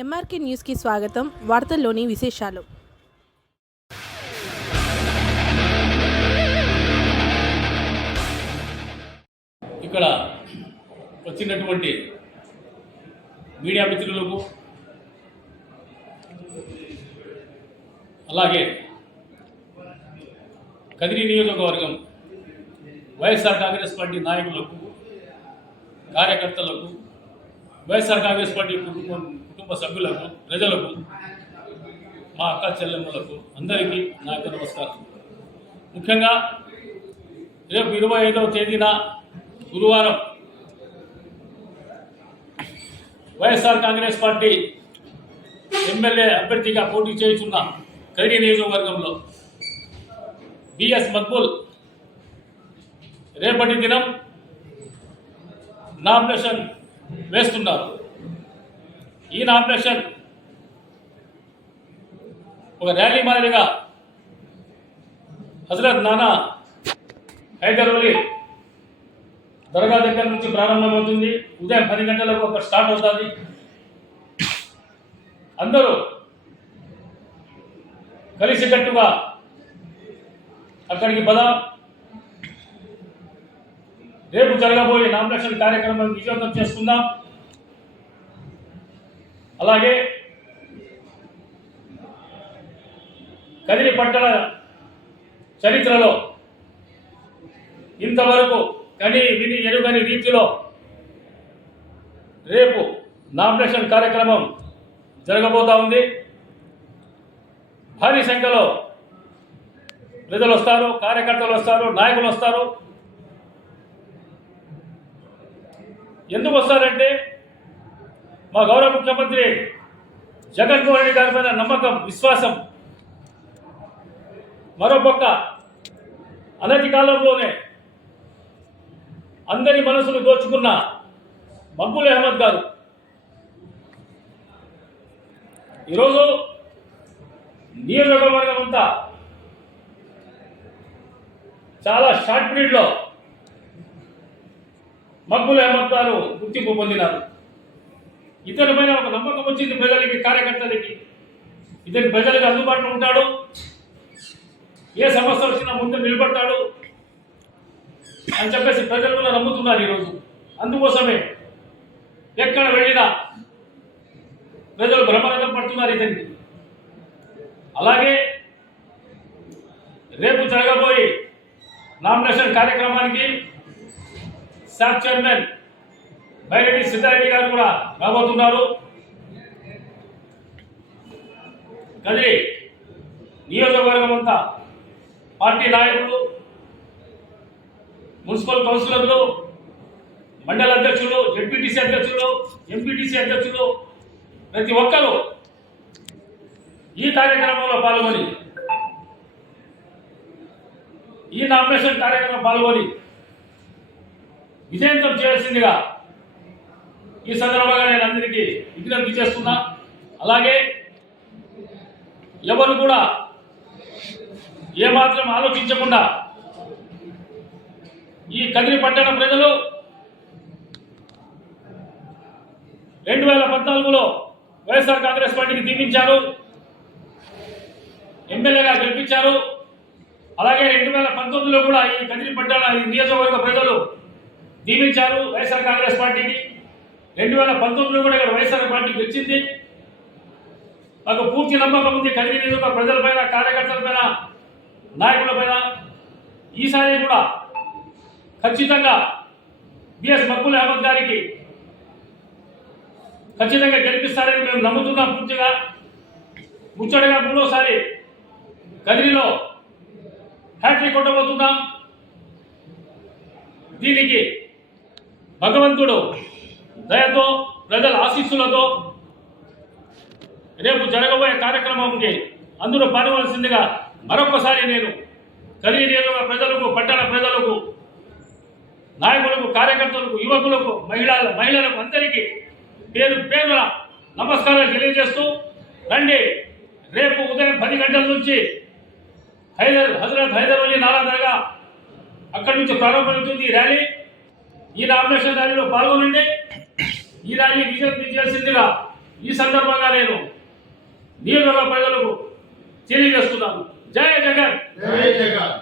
MRK న్యూస్కి స్వాగతం. వార్తల్లోని విశేషాలు. ఇక్కడ వచ్చినటువంటి మీడియా మిత్రులకు అలాగే కదిరి నియోజకవర్గం వైఎస్ఆర్ కాంగ్రెస్ పార్టీ నాయకులకు కార్యకర్తలకు వైఎస్ఆర్ కాంగ్రెస్ పార్టీ కుటుంబం కుటుంబ సభ్యులకు ప్రజలకు మా అక్క చెల్లెమ్మలకు అందరికీ నా యొక్క నమస్కారం. ముఖ్యంగా రేపు ఇరవై ఐదవ తేదీన గురువారం వైఎస్ఆర్ కాంగ్రెస్ పార్టీ ఎమ్మెల్యే అభ్యర్థిగా పోటీ చేయుచున్న కదిరి నియోజకవర్గంలో బిఎస్ మక్బుల్ రేపటి దినం నామినేషన్ వేస్తున్నారు. ఈ నామినేషన్ ఒక ర్యాలీ మాదిరిగా హజరత్ నానా హైదర్ దర్గా దగ్గర నుంచి ప్రారంభమవుతుంది. ఉదయం పది గంటలకు ఒక స్టార్ట్ అవుతుంది. అందరూ కలిసికట్టుగా అక్కడికి పద. రేపు జరగబోయే నామినేషన్ కార్యక్రమం విజయవంతం చేసుకుందాం. అలాగే కదిరి పట్టణ చరిత్రలో ఇంతవరకు కని విని ఎరుగని రీతిలో రేపు నామినేషన్ కార్యక్రమం జరగబోతా ఉంది. భారీ సంఖ్యలో ప్రజలు వస్తారు కార్యకర్తలు వస్తారు నాయకులు వస్తారు. ఎందుకు వస్తారంటే మా గౌరవ ముఖ్యమంత్రి జగన్మోహన్ రెడ్డి గారి మీద నమ్మకం విశ్వాసం. మరోపక్క అనతి కాలంలోనే అందరి మనసులు దోచుకున్న మక్బుల్ అహ్మద్ గారు. ఈరోజు నియోజకవర్గం అంతా చాలా షార్ట్ పీరియడ్లో మక్బుల్ అహ్మద్ గారు గుర్తింపు పొందినారు. ఇతని పైన ఒక నమ్మకం వచ్చింది ప్రజలకి కార్యకర్తలకి. ఇతని ప్రజలకు అందుబాటులో ఉంటాడు. ఏ సమస్య వచ్చినా ముందు నిలబడతాడు. అని చెప్పేసి ప్రజలు కూడా నమ్ముతున్నారు ఈరోజు. అందుకోసమే ఎక్కడ వెళ్ళినా ప్రజలు బ్రహ్మరథం పడుతున్నారు ఇతనికి. అలాగే రేపు జరగబోయే నామినేషన్ కార్యక్రమానికి సాబ్ చైర్మన్ బైరెడ్డి సిద్ధారెడ్డి గారు కూడా రాబోతున్నారు. కదిరి నియోజకవర్గం అంతా పార్టీ నాయకులు మున్సిపల్ కౌన్సిలర్లు మండల అధ్యక్షులు జడ్పీటీసీ అధ్యక్షులు ఎంపీటీసీ అధ్యక్షులు ప్రతి ఒక్కరూ ఈ కార్యక్రమంలో పాల్గొని ఈ నామినేషన్ కార్యక్రమం పాల్గొని విజయంతం చేయాల్సిందిగా ఈ సందర్భంగా నేను అందరికీ విజ్ఞప్తి చేస్తున్నా. అలాగే ఎవరు కూడా ఏమాత్రం ఆలోచించకుండా ఈ కదిరి పట్టణ ప్రజలు రెండు వేల పద్నాలుగులో వైఎస్ఆర్ కాంగ్రెస్ పార్టీకి దీవించారు. ఎమ్మెల్యేగా గెలిపించారు. అలాగే రెండు వేల పంతొమ్మిదిలో కూడా ఈ కదిరి పట్టణ ఈ నియోజకవర్గ ప్రజలు దీవించారు వైఎస్ఆర్ కాంగ్రెస్ పార్టీకి. రెండు వేల పంతొమ్మిదిలో కూడా ఇక్కడ వైఎస్ఆర్ పార్టీ గెలిచింది మాకు పూర్తి నమ్మకం ఉంది. కదిరి నియోజక ప్రజలపైన కార్యకర్తలపైన నాయకులపైన ఈసారి కూడా ఖచ్చితంగా బిఎస్ మక్కుల్ అహ్మద్ గారికి ఖచ్చితంగా గెలిపిస్తారని మేము నమ్ముతున్నాం పూర్తిగా. ముచ్చటగా మూడోసారి కదిరిలో హ్యాట్రిక్ కొట్టబోతున్నాం. దీనికి భగవంతుడు దయతో ప్రజల ఆశీస్సులతో రేపు జరగబోయే కార్యక్రమంకి అందరూ పాల్గొనవలసిందిగా మరొకసారి నేను కదిరి ప్రజలకు పట్టణ ప్రజలకు నాయకులకు కార్యకర్తలకు యువకులకు మహిళల మహిళలకు అందరికీ పేరు పేరున నమస్కారాలు తెలియజేస్తూ రండి. రేపు ఉదయం పది గంటల నుంచి హైదర్ హజరత్ హైదరాబాద్ నారా నాలా దర్గా అక్కడి నుంచి ప్రారంభమవుతుంది ఈ ర్యాలీ. ఈ నామినేషన్ ర్యాలీలో పాల్గొనండి. ఈ ర్యాలీ విజయం చేసిందిగా ఈ సందర్భంగా నేను నియోజకవర్గ ప్రజలకు తెలియజేస్తున్నాను. జయ జగన్. జై జగన్.